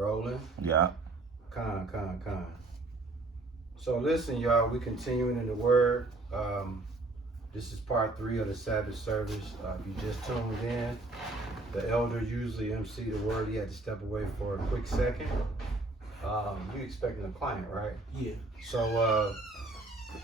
Rolling. Yeah. Con. So listen, y'all, we continuing in the word. This is part 3 of the Sabbath service. If you just tuned in, the elder usually MC the word. He had to step away for a quick second. We expecting a client, right? Yeah. So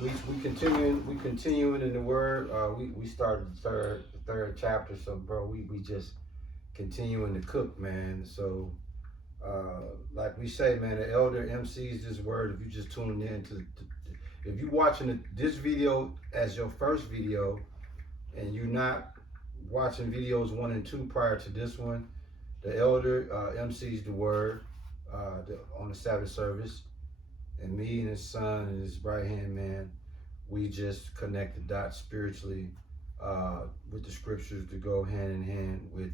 we continuing in the word. We started the third chapter. So bro, we just continuing to cook, man. So like we say, man, the elder MCs this word. If you just tuning in if you watching this video as your first video, and you're not watching videos 1 and 2 prior to this one, the elder MCs the word on the Sabbath service, and me and his son and his right hand man, we just connect the dots spiritually with the scriptures to go hand in hand with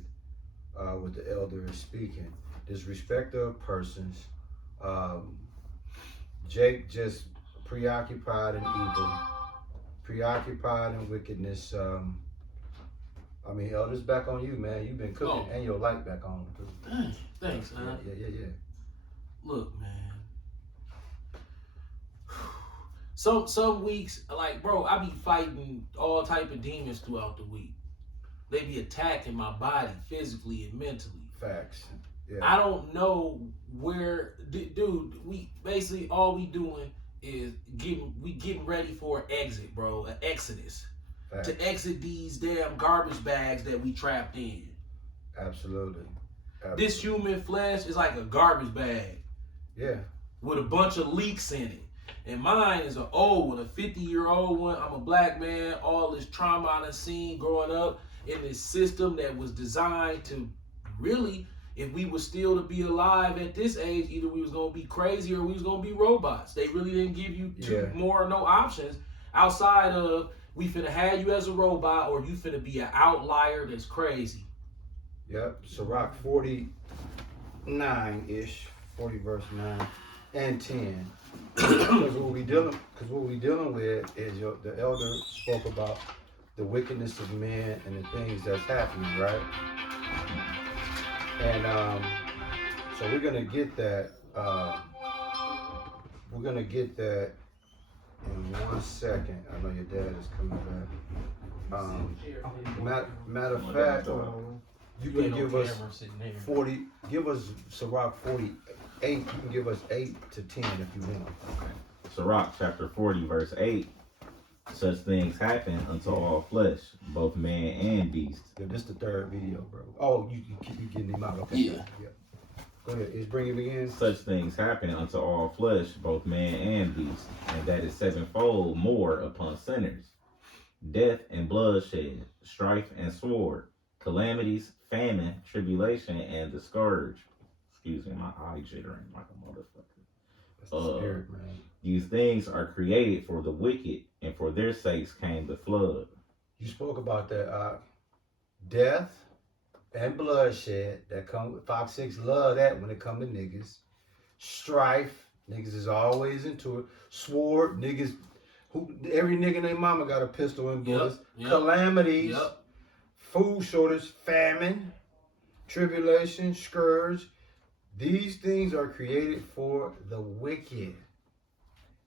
what the elder is speaking. Disrespect of persons. Jake just preoccupied in evil, preoccupied in wickedness. I mean, elder's back on you, man. You've been cooking, and your light back on too. Thanks, man. Yeah. Look, man. Some weeks, like, bro, I be fighting all type of demons throughout the week. They be attacking my body physically and mentally. Facts. Yeah. I don't know where, dude. We basically all we doing is getting ready for an exit, bro. An exodus. Facts. To exit these damn garbage bags that we trapped in. Absolutely. This human flesh is like a garbage bag. Yeah. With a bunch of leaks in it. And mine is an old one, a 50-year-old one. I'm a black man. All this trauma I done seen growing up in this system that was designed to really, if we were still to be alive at this age, either we was going to be crazy or we was going to be robots. They really didn't give you no options outside of we finna have you as a robot or you finna be an outlier that's crazy. Yep. Sirach 49-ish, 40 verse 9 and 10. Because what we dealing with is the elder spoke about the wickedness of men and the things that's happening, right? And so we're gonna get that. We're gonna get that in 1 second. I know your dad is coming back. Matter of fact, you can give us 40. Give us Sirach 48. You can give us 8 to 10 if you want. Okay. Sirach chapter 40 verse 8. Such things happen unto all flesh, both man and beast. Yeah, this is the third video, bro. Oh, you getting him out? Okay. Yeah. Go ahead. Is bring him again. Such things happen unto all flesh, both man and beast, and that is sevenfold more upon sinners. Death and bloodshed, strife and sword, calamities, famine, tribulation, and the scourge. Excuse me, my eye jittering like a motherfucker. That's the spirit, man. These things are created for the wicked, and for their sakes came the flood. You spoke about that death and bloodshed that come with Fox 6. Love that when it come to niggas. Strife, niggas is always into it. Sword, niggas every nigga and their mama got a pistol and bullets. Yep. Calamities, food shortage, famine, tribulation, scourge. These things are created for the wicked,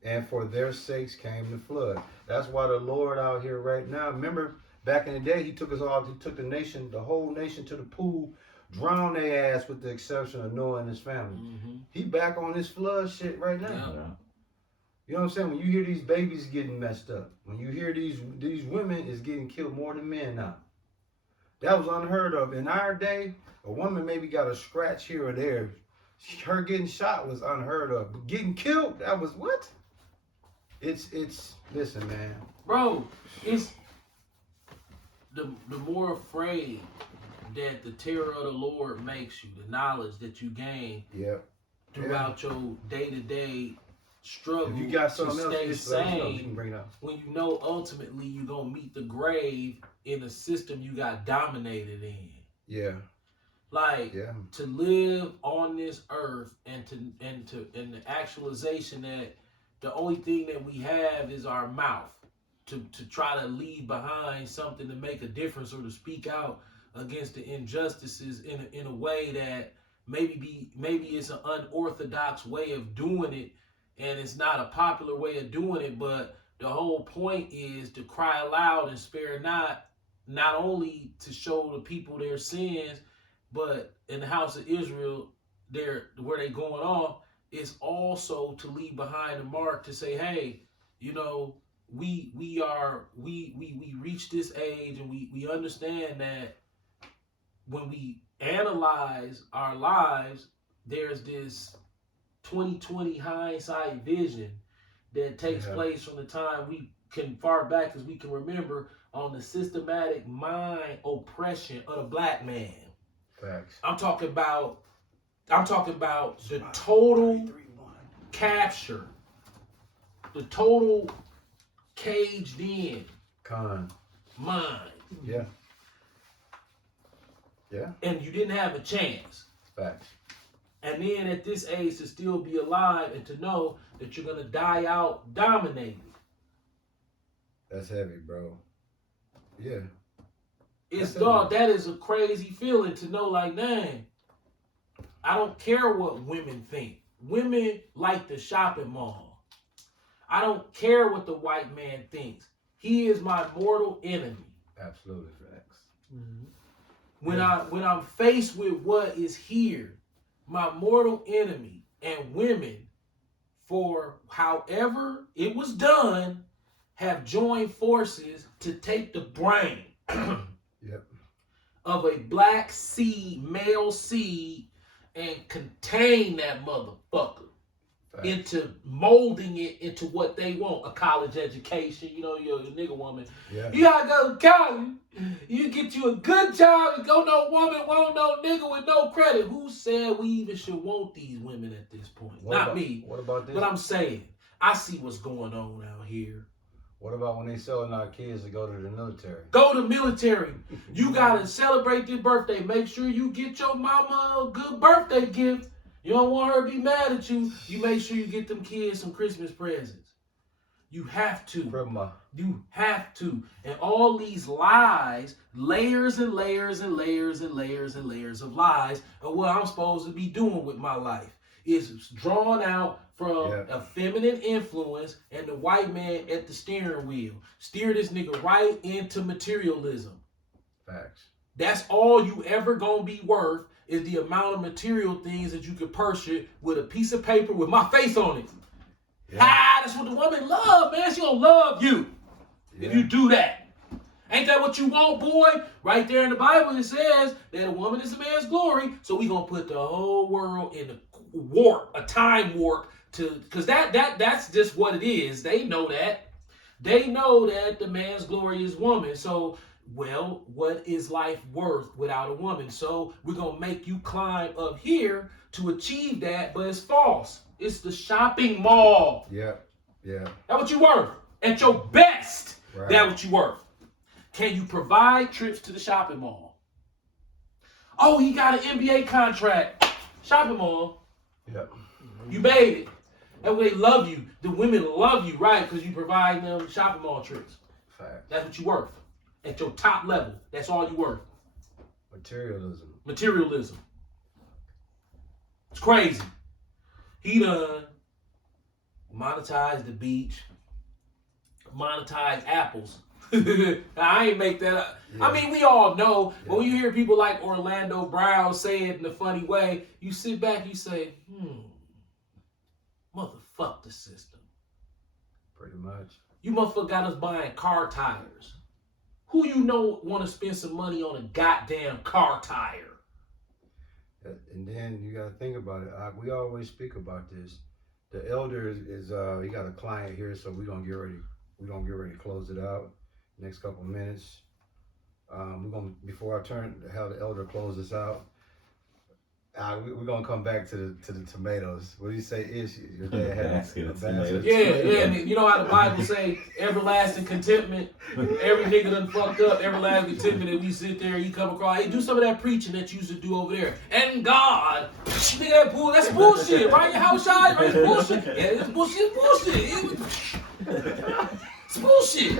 and for their sakes came the flood. That's why the Lord out here right now. Remember, back in the day, he took us all. He took the whole nation to the pool, drowned their ass with the exception of Noah and his family. Mm-hmm. He back on this flood shit right now. Yeah. You know what I'm saying? When you hear these babies getting messed up, when you hear these women is getting killed more than men now. That was unheard of. In our day, a woman maybe got a scratch here or there. Her getting shot was unheard of. But getting killed, that was what? It's listen, man. Bro, it's the more afraid that the terror of the Lord makes you, the knowledge that you gain throughout your day-to-day struggle if you got to something stay sane, you can bring it up. When you know ultimately you're going to meet the grave in a system you got dominated in. Yeah. Like to live on this earth and the actualization that the only thing that we have is our mouth to try to leave behind something to make a difference or to speak out against the injustices in a way that maybe it's an unorthodox way of doing it, and it's not a popular way of doing it, but the whole point is to cry aloud and spare not only to show the people their sins, but in the house of Israel, where they going off, is also to leave behind a mark to say, hey, you know, we reach this age, and we understand that when we analyze our lives, there's this 2020 hindsight vision that takes place from the time we can far back as we can remember on the systematic mind oppression of the black man. Facts. I'm talking about the total capture, the total caged in mind. Yeah. Yeah. And you didn't have a chance. Facts. And then at this age to still be alive and to know that you're gonna die out dominated. That's heavy, bro. Yeah. It's dog. That is a crazy feeling to know. Like, dang, I don't care what women think. Women like the shopping mall. I don't care what the white man thinks. He is my mortal enemy. Absolutely, facts. When I'm faced with what is here, my mortal enemy and women, for however it was done, have joined forces to take the brain of a black seed, male seed, and contain that motherfucker into molding it into what they want. A college education, you know, you're a nigga woman. Yeah. You gotta go to college. You get you a good job and go no woman, won't no nigga with no credit. Who said we even should want these women at this point? Not me. What about this? But I'm saying, I see what's going on out here. What about when they selling our kids to go to the military? Go to military. You gotta celebrate your birthday. Make sure you get your mama a good birthday gift. You don't want her to be mad at you. You make sure you get them kids some Christmas presents. You have to. You have to. And all these lies, layers and layers and layers and layers and layers of lies of what I'm supposed to be doing with my life is drawn out from a feminine influence and the white man at the steering wheel. Steer this nigga right into materialism. Facts. That's all you ever gonna be worth is the amount of material things that you can purchase with a piece of paper with my face on it. Yeah. That's what the woman love, man. She gonna love you if you do that. Ain't that what you want, boy? Right there in the Bible it says that a woman is a man's glory. So we gonna put the whole world in a warp, a time warp, because that's just what it is. They know that. They know that the man's glory is woman. So, well, what is life worth without a woman? So we're gonna make you climb up here to achieve that, but it's false. It's the shopping mall. Yeah. That's what you worth. At your best, that's what you worth. Can you provide trips to the shopping mall? Oh, he got an NBA contract. Shopping mall. Yep. You made it. That way they love you. The women love you, right? Because you provide them shopping mall trips. Facts. That's what you worth. At your top level. That's all you worth. Materialism. It's crazy. He done monetized the beach, monetized apples. I ain't make that up. Yeah. I mean, we all know, but when you hear people like Orlando Brown say it in a funny way, you sit back, you say, motherfuck the system. Pretty much. You motherfucker got us buying car tires. Who you know want to spend some money on a goddamn car tire? And then you got to think about it. We always speak about this. The elder is he got a client here, so we're gonna get ready to close it out. Next couple of minutes. Before I have the elder close this out. We're gonna come back to the tomatoes. What do you say? Your dad had a basket of tomatoes. Yeah. You know how the Bible say everlasting contentment. Every nigga done fucked up. Everlasting contentment. And we sit there, you come across, hey, do some of that preaching that you used to do over there. And God, nigga, that's bullshit. Right? Your house shy, right? It's bullshit. Yeah, it's bullshit. It's bullshit.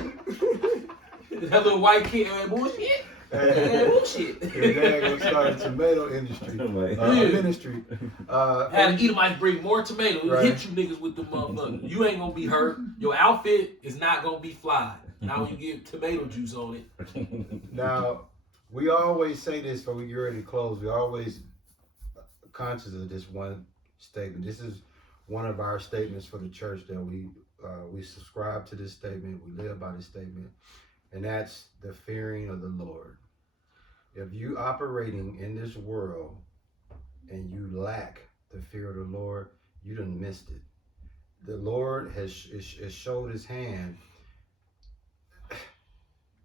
That little white kid, bullshit. Man, bullshit. Your dad gonna start a tomato industry, Like, ministry. Had Edomites bring more tomatoes, Right. hit you niggas with the motherfucker. You ain't gonna be hurt. Your outfit is not gonna be fly. Now when you get tomato juice on it. Now, we always say this before we get ready to close. We always conscious of this one statement. This is one of our statements for the church that we subscribe to this statement. We live by this statement, and that's the fearing of the Lord. If you operating in this world and you lack the fear of the Lord, you done missed it. The Lord has showed his hand.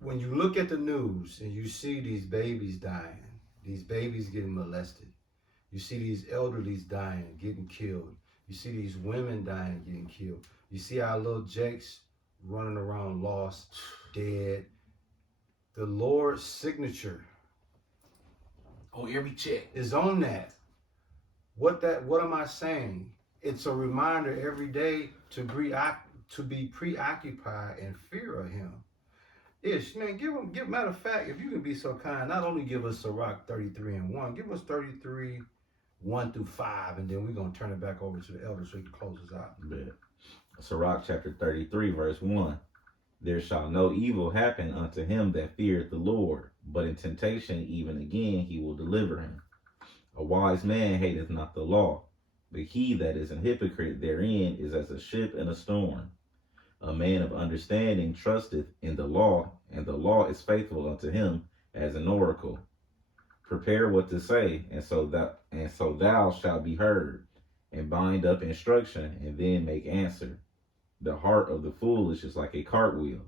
When you look at the news and you see these babies dying, these babies getting molested, you see these elderlies dying, getting killed, you see these women dying, getting killed, you see our little Jakes running around lost, dead. The Lord's signature On every check. is on that. What am I saying? It's a reminder every day to be preoccupied in fear of him. Ish, man, give matter of fact, if you can be so kind, not only give us Sirach 33:1, give us 33:1-5, and then we're gonna turn it back over to the elder so he can close us out. Bet. Sirach chapter 33, verse 1. There shall no evil happen unto him that feareth the Lord, but in temptation even again he will deliver him. A wise man hateth not the law, but he that is an hypocrite therein is as a ship in a storm. A man of understanding trusteth in the law, and the law is faithful unto him as an oracle. Prepare what to say, and so thou shalt be heard, and bind up instruction, and then make answer. The heart of the foolish is like a cartwheel,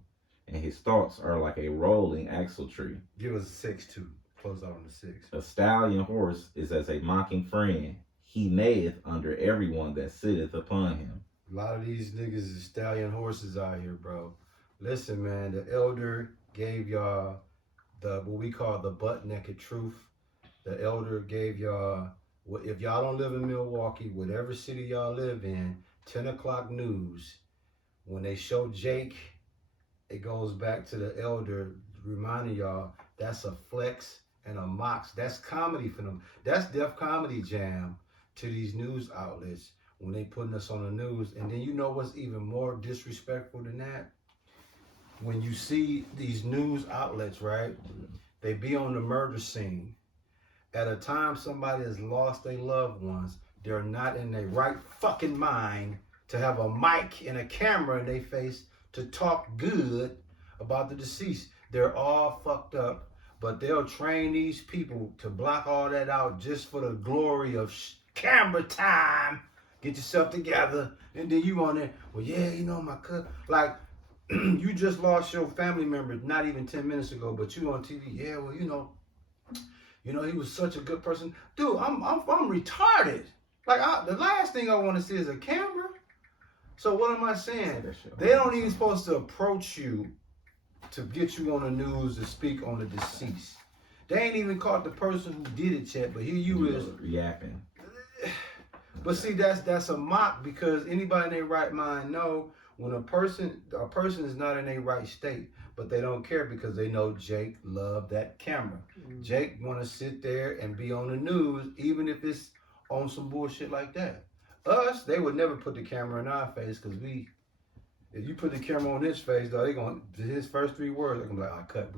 and his thoughts are like a rolling axle tree. Give us 6 too. Close out on the 6. A stallion horse is as a mocking friend. He neigheth under everyone that sitteth upon him. A lot of these niggas is stallion horses out here, bro. Listen, man, the elder gave y'all what we call the butt naked truth. The elder gave y'all, if y'all don't live in Milwaukee, whatever city y'all live in, 10 o'clock news, when they show Jake, it goes back to the elder reminding y'all that's a flex and a mox. That's comedy for them. That's Def Comedy Jam to these news outlets when they putting us on the news. And then you know what's even more disrespectful than that? When you see these news outlets, right? They be on the murder scene. At a time somebody has lost their loved ones, they're not in their right fucking mind to have a mic and a camera in their face to talk good about the deceased. They're all fucked up, but they'll train these people to block all that out just for the glory of camera time. Get yourself together, and then you on there, well, yeah, you know, my cousin, like, you just lost your family member not even 10 minutes ago, but you on TV, yeah, well, you know, he was such a good person. Dude, I'm retarded. Like, the last thing I want to see is a camera. So what am I saying? They don't even supposed to approach you to get you on the news to speak on the deceased. They ain't even caught the person who did it yet, but here you is yapping. But see, that's a mock, because anybody in their right mind know when a person is not in their right state, but they don't care because they know Jake loved that camera. Mm-hmm. Jake want to sit there and be on the news, even if it's on some bullshit like that. Us, they would never put the camera in our face, because if you put the camera on his face, though, his first 3 words, they're gonna be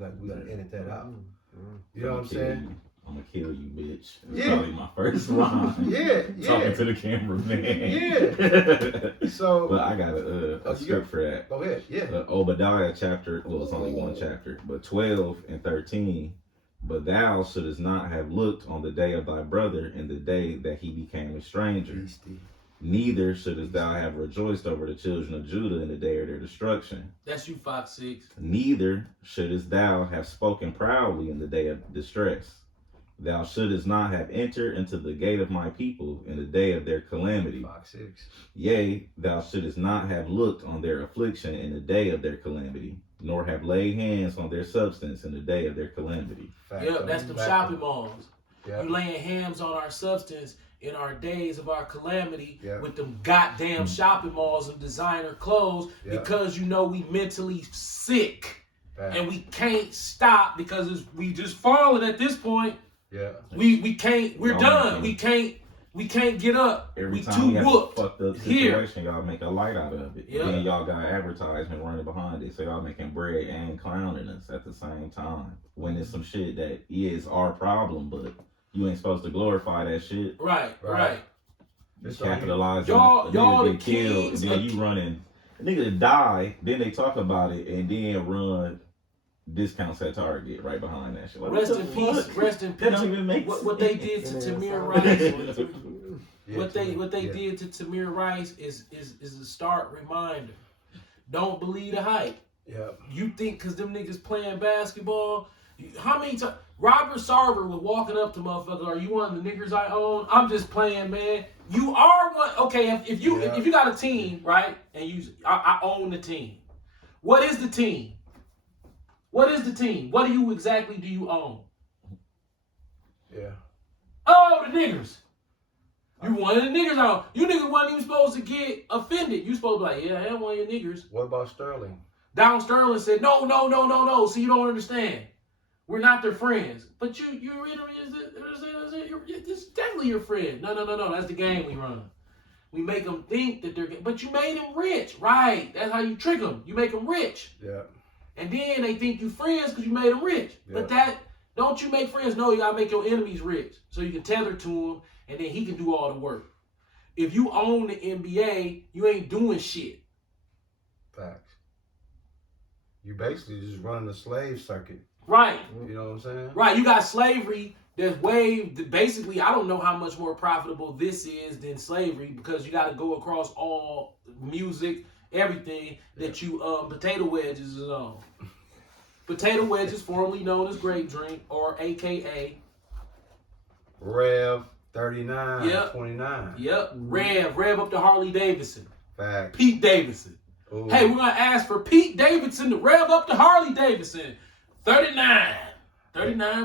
like, we gotta edit that out. Mm-hmm. You know what I'm saying? I'm gonna kill you, bitch. That's yeah. probably my first line. Yeah. Talking to the cameraman. Yeah. So. But I got a script for that. Go ahead. Yeah. Obadiah chapter, well, it's only one chapter, but 12 and 13. But thou shouldest not have looked on the day of thy brother in the day that he became a stranger. Beastie. Neither shouldest thou have rejoiced over the children of Judah in the day of their destruction. That's you, Fox 6. Neither shouldest thou have spoken proudly in the day of distress. Thou shouldest not have entered into the gate of my people in the day of their calamity. Fox 6. Yea, thou shouldest not have looked on their affliction in the day of their calamity, nor have laid hands on their substance in the day of their calamity. Yep, that's them shopping malls. Yep. You laying hands on our substance in our days of our calamity with them goddamn shopping malls and designer clothes because you know we mentally sick. Facts. and we can't stop because we just falling at this point. Yeah. We can't. We're Y'all done. making- We can't get up. Every We time too we have a whooped. fucked up Here. situation, y'all make a light out of it. Yeah. Then y'all got advertisement running behind it, so y'all making bread and clowning us at the same time. When it's some shit that is our problem, but you ain't supposed to glorify that shit. Right. It's Capitalize Y'all- on a y'all nigga the get killed, kings then of- you running. A nigga die, then they talk about it, and then run discounts at Target right behind that shit. Like, Rest what in the peace. fuck? Rest in That peace. don't even make What they did to Tamir Rice. Yeah, What they yeah. did to Tamir Rice is a stark reminder. Don't believe the hype. Yeah. You think because them niggas playing basketball, how many times Robert Sarver was walking up to motherfuckers, are you one of the niggas I own? I'm just playing, man. You are one. Okay, if you got a team, right, and I own the team. What is the team? What is the team? What do you own? Yeah. Oh, the niggers. You one of the niggers on. You niggas wasn't even supposed to get offended. You supposed to be like, yeah, I am one of your niggers. What about Sterling? Down Sterling said, no. See, you don't understand. We're not their friends. But it's definitely your friend. No. That's the game we run. We make them think that but you made them rich. Right. That's how you trick them. You make them rich. Yeah. And then they think you friends because you made them rich. Yeah. But don't you make friends? No, you got to make your enemies rich. So you can tether to him and then he can do all the work. If you own the NBA, you ain't doing shit. Facts. You basically just running a slave circuit. Right. You know what I'm saying? Right. You got slavery that's basically, I don't know how much more profitable this is than slavery because you got to go across all music, everything that you, potato wedges is on. Potato wedges, formerly known as grape drink or AKA. Rev 39, Yep. 29. Yep. Rev up to Harley Davidson. Facts. Pete Davidson. Ooh. Hey, we're going to ask for Pete Davidson to rev up to Harley Davidson. 39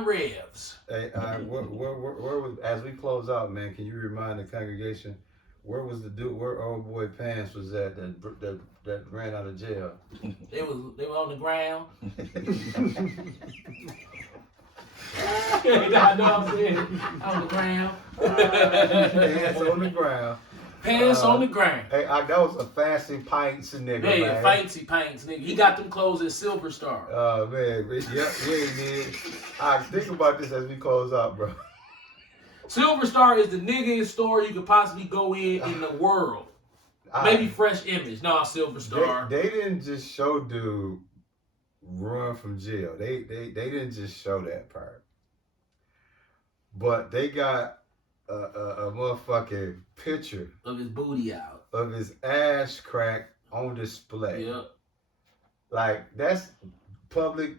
revs. Hey, where was, as we close out, man, can you remind the congregation, where was the dude, where old boy Pants was at that ran out of jail? They were on the ground. I know what I'm saying. On the ground. Pants on the ground. Pants on the ground. Hey, that was a fancy pints nigga, Yeah, man. fancy pants, nigga. He got them clothes at Silver Star. Oh, man. Yeah, he did. I think about this as we close out, bro. Silver Star is the nigga store you could possibly go in the world. Maybe Fresh Image. No, Silver Star. They didn't just show dude run from jail. They didn't just show that part. But they got a motherfucking picture Of his booty out. of his ass crack on display. Yep. Like, that's public.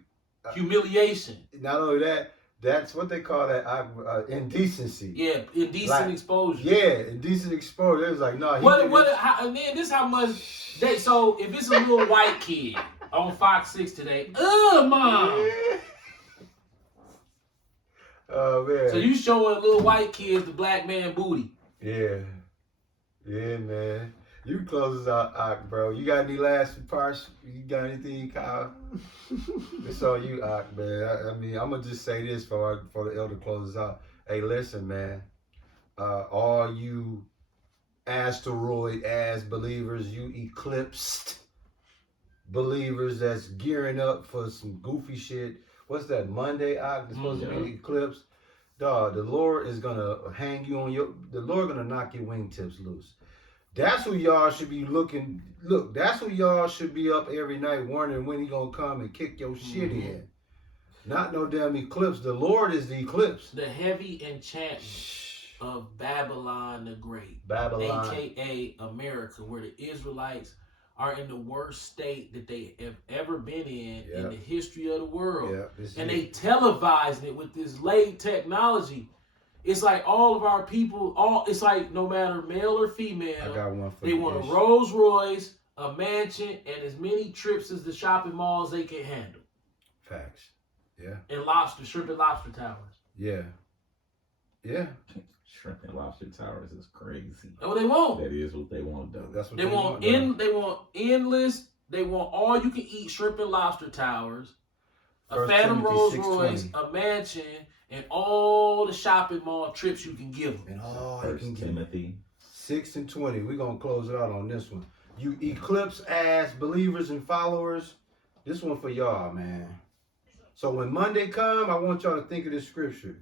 Humiliation. Not only that, that's what they call that indecency. Yeah, indecent Like, exposure. Yeah, indecent exposure. It was like, no, And then this how much so if it's a little white kid on Fox 6 today, mom. Yeah. Oh, man. So you showing little white kids the black man booty. Yeah. Yeah, man. You can close us out, Ak, bro. You got any last parts? You got anything, Kyle? It's on you, Ak, man. I mean, I'm going to just say this for the elder closes out. Hey, listen, man. All you asteroid ass believers, you eclipsed believers that's gearing up for some goofy shit. What's that, Monday, Ak? It's supposed to be eclipse. Dog, the Lord is going to hang you on the Lord going to knock your wingtips loose. That's who y'all should be looking. Look, that's who y'all should be up every night wondering when he gonna come and kick your shit in. Not no damn eclipse. The Lord is the eclipse. The heavy enchantment of Babylon the Great. Babylon. AKA America, where the Israelites are in the worst state that they have ever been in the history of the world. Yeah, and they televising it with this late technology. It's like all of our people, it's like no matter male or female, I got one for they want a Rolls Royce, a mansion, and as many trips as the shopping malls they can handle. Facts. Yeah. And shrimp and lobster towers. Yeah. Yeah. Shrimp and lobster towers is crazy. That's what they want. That is what they want, though. That's what They want endless. They want all you can eat shrimp and lobster towers A 1 Phantom Timothy Rolls 6:20. Royce, a mansion, and all the shopping mall trips you can give them. And all you First can get. Timothy. 6 and 20. We're going to close it out on this one. You eclipse as believers and followers. This one for y'all, man. So when Monday come, I want y'all to think of this scripture.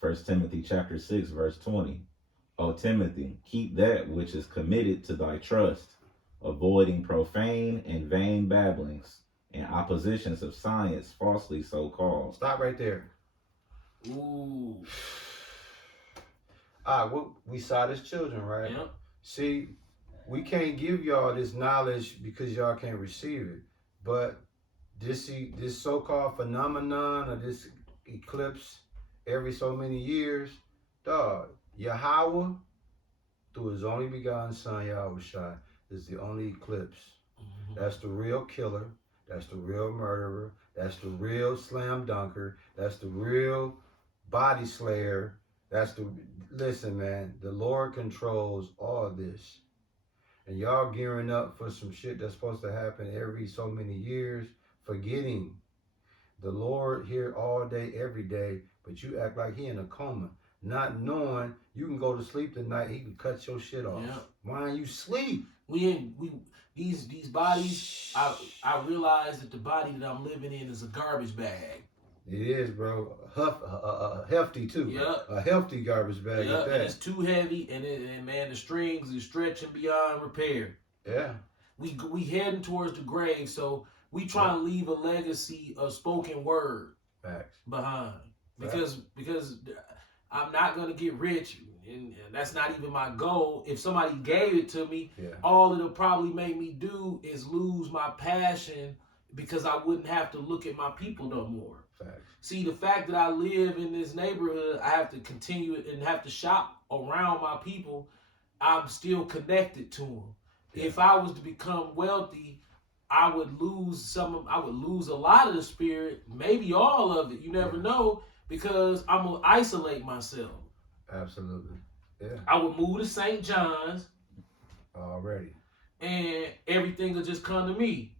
1 Timothy chapter 6, verse 20. O Timothy, keep that which is committed to thy trust, avoiding profane and vain babblings, and oppositions of science falsely so called. Stop right there. Ooh. All right, we saw this children, right? Yep. See, we can't give y'all this knowledge because y'all can't receive it. But this so-called phenomenon or this eclipse every so many years, dog, Yahweh, through his only begotten son, Yahushua, is the only eclipse. That's the real killer. That's the real murderer. That's the real slam dunker. That's the real body slayer. Listen, man, the Lord controls all this. And y'all gearing up for some shit that's supposed to happen every so many years, forgetting the Lord here all day, every day, but you act like he in a coma, not knowing you can go to sleep tonight, he can cut your shit off. Yeah. Why ain't you sleep? These bodies, I realize that the body that I'm living in is a garbage bag. It is, bro. Hefty too. Yeah. A healthy garbage bag Yeah, at and that. it's too heavy, and man, the strings is stretching beyond repair. Yeah. We heading towards the grave, so we try to leave a legacy of spoken word Facts. behind, because I'm not gonna get rich, and that's not even my goal. If somebody gave it to me, Yeah. all it'll probably make me do is lose my passion, because I wouldn't have to look at my people no more. Facts. See, the fact that I live in this neighborhood, I have to continue and have to shop around my people. I'm still connected to them. Yeah. If I was to become wealthy, I would lose I would lose a lot of the spirit, maybe all of it. You never know, because I'm gonna isolate myself. Absolutely. Yeah. I would move to St. John's, Already. and everything will just come to me.